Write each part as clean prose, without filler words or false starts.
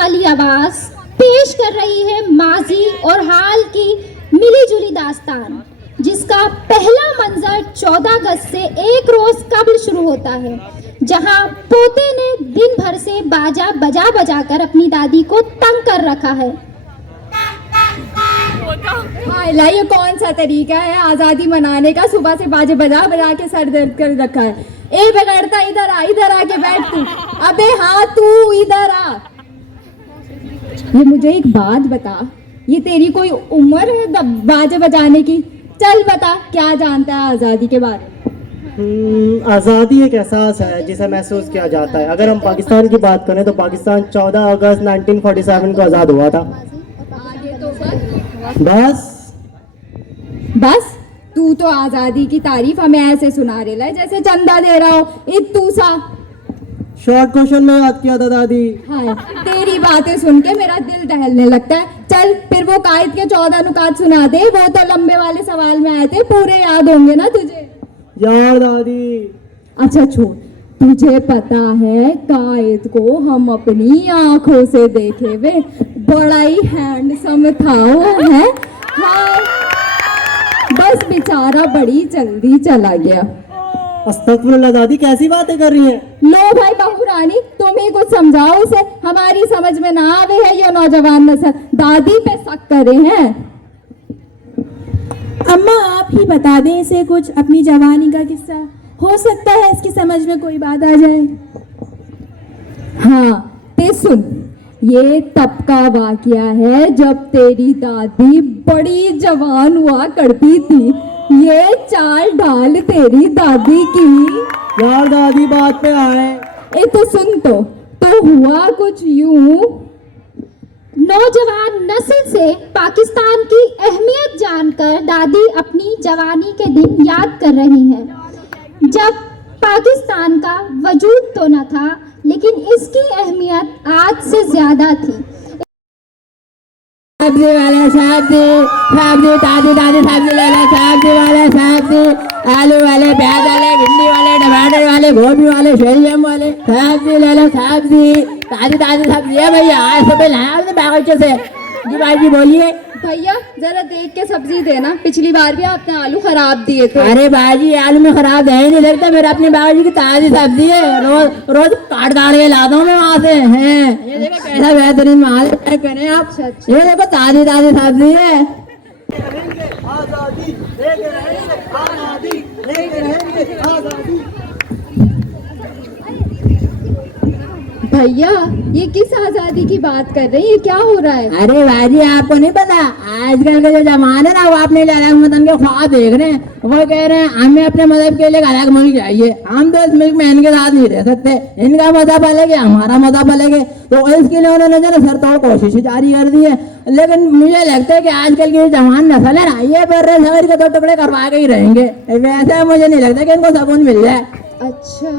वाली आवाज पेश कर रही है माजी और हाल की मिली जुली दास्तान, जिसका पहला मंजर 14 अगस्त से एक रोज कबल शुरू होता है, जहां पोते ने दिन भर से बाजा बजा बजा कर अपनी दादी को तंग कर रखा है। आयला, ये कौन सा तरीका है आजादी मनाने का? सुबह से बाजे बजा बजा के सर दर्द कर रखा है। ए बिगड़ता, इधर आके बैठ तू। अबे हाँ, तू इधर आ। ये मुझे एक बात बता, ये तेरी कोई उम्र है बाजे बजाने की? चल बता, क्या जानता है आजादी के बारे में? आज़ादी एक एहसास है जिसे महसूस किया जाता है। अगर हम पाकिस्तान की बात करें तो पाकिस्तान 14 अगस्त 1947 को आज़ाद हुआ था। बस तू तो आजादी की तारीफ हमें ऐसे सुना रहा है जैसे चंदा दे रहा हो। इतू सा शॉर्ट क्वेश्चन में याद किया था दादी। हाँ, तेरी बातें सुन के मेरा दिल दहलने लगता है। चल फिर वो कायद के 14 नुकात सुना दे। वो तो लंबे वाले सवाल में आए थे, पूरे याद होंगे ना तुझे? यार दादी। अच्छा छोड़, तुझे पता है कायद को हम अपनी आंखों से देखे वे, बड़ा ही हैंडसम था वो, है? हाँ, बस बेचारा बड़ी जल्दी चला गया। अस्तगफुरुल्लाह दादी, कैसी बातें कर रही हैं? लो भाई बहू रानी, तुम ही कुछ समझाओ उसे। हमारी समझ में ना आवे है ये नौजवान नस्ल, दादी पे शक करे हैं। अम्मा आप ही बता दें इसे कुछ अपनी जवानी का किस्सा, हो सकता है इसकी समझ में कोई बात आ जाए। हाँ ते सुन, ये तब का वाकया है जब तेरी दादी बड़ी जवान हुआ करती थी। ये चाल ढाल तेरी दादी की। यार दादी, बात पे आए। ए तो सुन, तो हुआ कुछ यूं। नौजवान नस्ल से पाकिस्तान की अहमियत जानकर दादी अपनी जवानी के दिन याद कर रही हैं, जब पाकिस्तान का वजूद तो न था, लेकिन इसकी अहमियत आज से ज्यादा थी। सब्जी वाले सब्जी, सब्जी ताजी ताजी सब्जी ले लो। सब्जी वाले सब्जी, आलू वाले, प्याज वाले, भिंडी वाले, टमाटर वाले, गोभी वाले, शलजम वाले, सब्जी ले लो। सब्जी ताजी ताजी सब्जी है भैया, आज सुबह लाया आपने बागीचे से। जी भाई बोलिए। भैया जरा देख के सब्जी देना, पिछली बार भी आपने आलू खराब दिए थे। अरे बाजी, आलू में खराब है नहीं लगता, मेरा अपने बाजी की ताजी सब्जी है। रोज रोज काट काट के लाता हूँ मैं वहाँ से। हैं ये देखो कैसा बेहतरीन माल करें आप। अच्छा। ये देखो ताजी ताजी सब्जी है। आज़ादी लेके रहेंगे, आज़ादी लेके रहेंगे, आज़ादी। भैया ये किस आजादी की बात कर रहे हैं? ये क्या हो रहा है? अरे बाजी, आपको नहीं पता, आजकल का जो जमाना है ना, वो अपने लिए अलग वतन के ख्वाब देख रहे हैं। वो कह रहे हैं हमें अपने मजहब के लिए अलग मुल्क चाहिए, हम तो इस मुल्क में इनके साथ नहीं रह सकते। इनका मजहब अलग है, हमारा मजहब अलग है, तो इसके लिए उन्होंने जो सर तोड़ कोशिश जारी कर दी है। लेकिन मुझे लगता है कि आजकल की जवान नस्ल है ना, ये पर शहर के 2 टुकड़े करवा के ही रहेंगे। वैसे मुझे नहीं लगता कि इनको सुकून मिल जाए। अच्छा,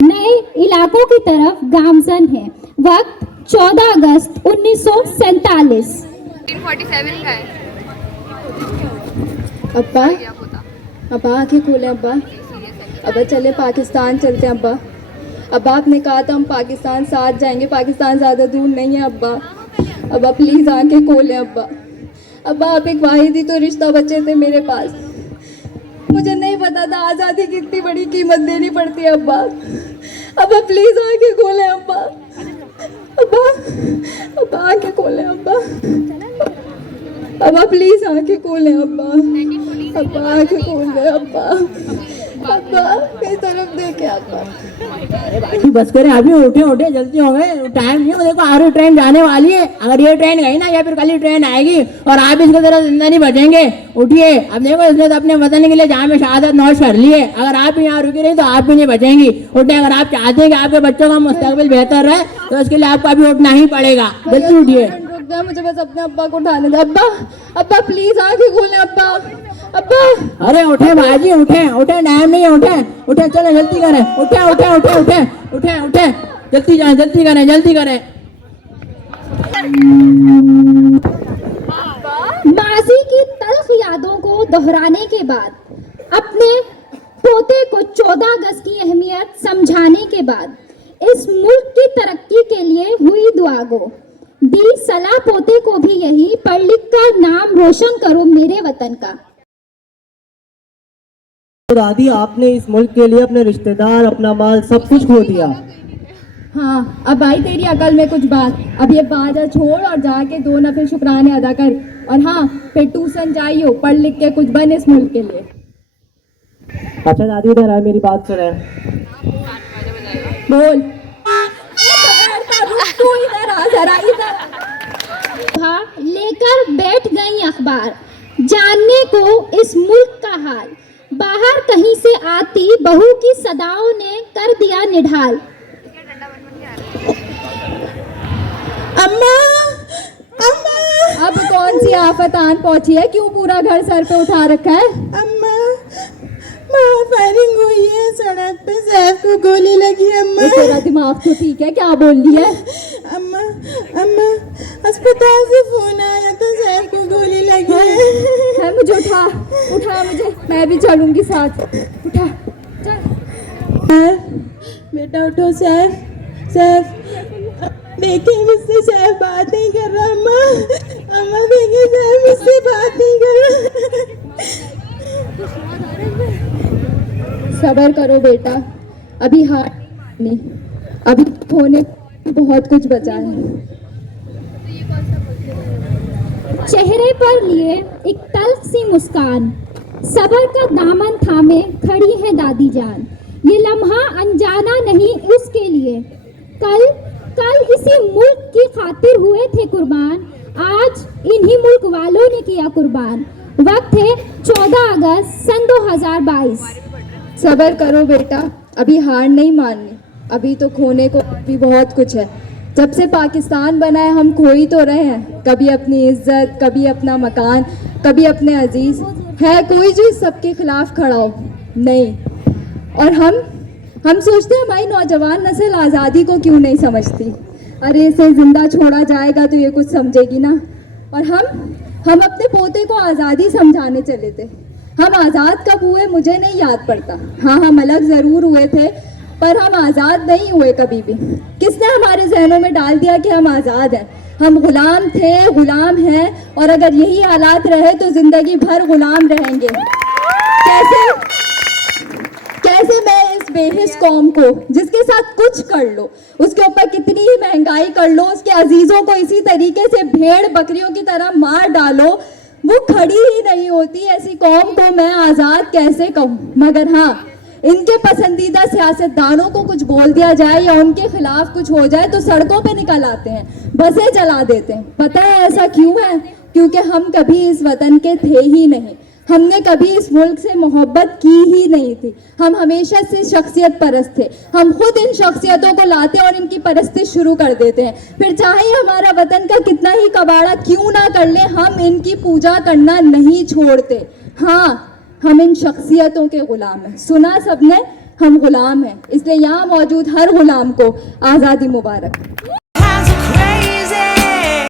नए इलाकों की तरफ गामजन है। वक्त 14 अगस्त 1947। 1947 का है। अब्बा आंखें खोले अब्बा। अब्बा चले पाकिस्तान चलते हैं अब्बा। अब्बा आपने कहा था हम पाकिस्तान साथ जाएंगे, पाकिस्तान ज़्यादा दूर नहीं है अब्बा। अब्बा प्लीज़ आंखें खोले अब्बा। अब्बा आप एक वाहिद ही तो रिश्ता बचे थे मेरे पास, मुझे नहीं पता था आज़ादी की इतनी बड़ी कीमत देनी पड़ती है अब्बा। अब्बा प्लीज़ आंखें खोले अब्बा। अब्बा अब्बा आंखें खोले अब्बा। अब्बा प्लीज़ आंखें खोले अब्बा। अब्बा आंखें खोले अब्बा। अब्बा मेरी तरफ देखे अब्बा। बस करे अभी, उठे उठे, जल्दी हो गए, टाइम नहीं। देखो आ रही ट्रेन जाने वाली है, अगर ये ट्रेन गई ना या फिर कल ही ट्रेन आएगी और आप इसको जरा जिंदा नहीं बचेंगे। उठिए, अब देखो इसने तो अपने वतन के लिए जहाँ में शहादत नौश कर ली है, अगर आप भी यहाँ रुकी रही तो आप भी नहीं बचेंगी। उठे, अगर आप चाहते हैं कि आपके बच्चों का मुस्तकबिल बेहतर रहे तो उसके लिए आपको अभी उठना ही पड़ेगा। जल्दी उठिए। रुक जा, मुझे बस अपने अब्बा को उठाने दे। अब्बा अब्बा प्लीज़ आंखें खोले अब्बा। अब्बा अरे उठे बाजी, उठे उठे, टाइम नहीं है, उठे उठे, चलो जल्दी करें। उठे उठे उठे उठे उठे उठे, जल्दी जाए, जल्दी करें, जल्दी करें। माजी की तल्ख यादों को दोहराने के बाद, अपने पोते को 14 अगस्त की अहमियत समझाने के बाद इस मुल्क की तरक्की के लिए हुई दुआ गो। दी सलाह पोते को भी यही, पढ़ लिख कर नाम रोशन करो मेरे वतन का। तो दादी, आपने इस मुल्क के लिए अपने रिश्तेदार, अपना माल, सब कुछ खो दिया। हाँ, अब आई तेरी अकल में कुछ बात। अब ये बाजा छोड़ और जाके 2 नफल शुक्राने अदा कर। और हाँ, फिर ट्यूशन जाइयो, पढ़ लिख के कुछ बन इस मुल्क के लिए। अच्छा दादी, इधर आए, मेरी बात सुने। बोल। तू इधर आ जरा, इधर। हाँ, लेकर बैठ गई अखबार, जानने को इस मुल्क का हाल। बाहर कहीं से आती बहू की सदाओं ने कर दिया निढाल। अम्मा, अम्मा। अब कौन सी आफत आन पहुंची है? क्यों पूरा घर सर पे उठा रखा है? अम्मा, फायरिंग हुई है, सड़क पे सैफ को गोली लगी। अम्मा, तेरा दिमाग तो ठीक है, क्या बोल रही है? अम्मा, अम्मा, अस्पताल से फोन आया था, सैफ को गोली लगी है। मुझे उठा मुझे, मैं भी चलूंगी साथ। उठा, चल। बेटा उठो। सैफ, सैफ, देखिए मुझसे सैफ बात नहीं कर रहा। अम्मा, अम्मा देखिए सैफ मुझसे बात नहीं कर रहा। सब्र करो बेटा, अभी हार नहीं, अभी होने बहुत कुछ बचा है। चेहरे पर लिए एक तल्ख सी मुस्कान, सबर का दामन थामे खड़ी है दादी जान। ये लम्हा अनजाना नहीं उसके लिए, कल इसी मुल्क की खातिर हुए थे कुर्बान, आज इन्हीं मुल्क वालों ने किया कुर्बान। वक्त है 14 अगस्त सन 2022। सब्र करो बेटा, अभी हार नहीं माननी, अभी तो खोने को भी बहुत कुछ है। जब से पाकिस्तान बना है हम खो ही तो रहे हैं, कभी अपनी इज्जत, कभी अपना मकान, कभी अपने अजीज। है कोई जो इस सबके खिलाफ खड़ा हो? नहीं। और हम सोचते हैं हमारी नौजवान नस्ल आज़ादी को क्यों नहीं समझती। अरे इसे जिंदा छोड़ा जाएगा तो ये कुछ समझेगी ना। और हम अपने पोते को आज़ादी समझाने चले थे। हम आज़ाद कब हुए मुझे नहीं याद पड़ता। हाँ, हम अलग ज़रूर हुए थे, पर हम आज़ाद नहीं हुए कभी भी। किसने हमारे जहनों में डाल दिया कि हम आज़ाद हैं? हम गुलाम थे, गुलाम हैं, और अगर यही हालात रहे तो ज़िंदगी भर गुलाम रहेंगे। कैसे मैं इस बेहिस कौम को, जिसके साथ कुछ कर लो, उसके ऊपर कितनी ही महंगाई कर लो, उसके अजीजों को इसी तरीके से भेड़ बकरियों की तरह मार डालो, वो खड़ी ही नहीं होती, ऐसी कौम को मैं आज़ाद कैसे कहूँ? मगर हाँ, इनके पसंदीदा सियासतदानों को कुछ बोल दिया जाए या उनके खिलाफ कुछ हो जाए तो सड़कों पे निकल आते हैं, बसें जला देते हैं। पता है ऐसा क्यों है? क्योंकि हम कभी इस वतन के थे ही नहीं, हमने कभी इस मुल्क से मोहब्बत की ही नहीं थी। हम हमेशा से शख्सियत परस्त थे। हम खुद इन शख्सियतों को लाते और इनकी परस्तिश शुरू कर देते हैं, फिर चाहे हमारा वतन का कितना ही कबाड़ा क्यों ना कर ले, हम इनकी पूजा करना नहीं छोड़ते। हाँ, हम इन शख्सियतों के गुलाम हैं। सुना सबने, हम गुलाम हैं, इसलिए यहाँ मौजूद हर गुलाम को आज़ादी मुबारक।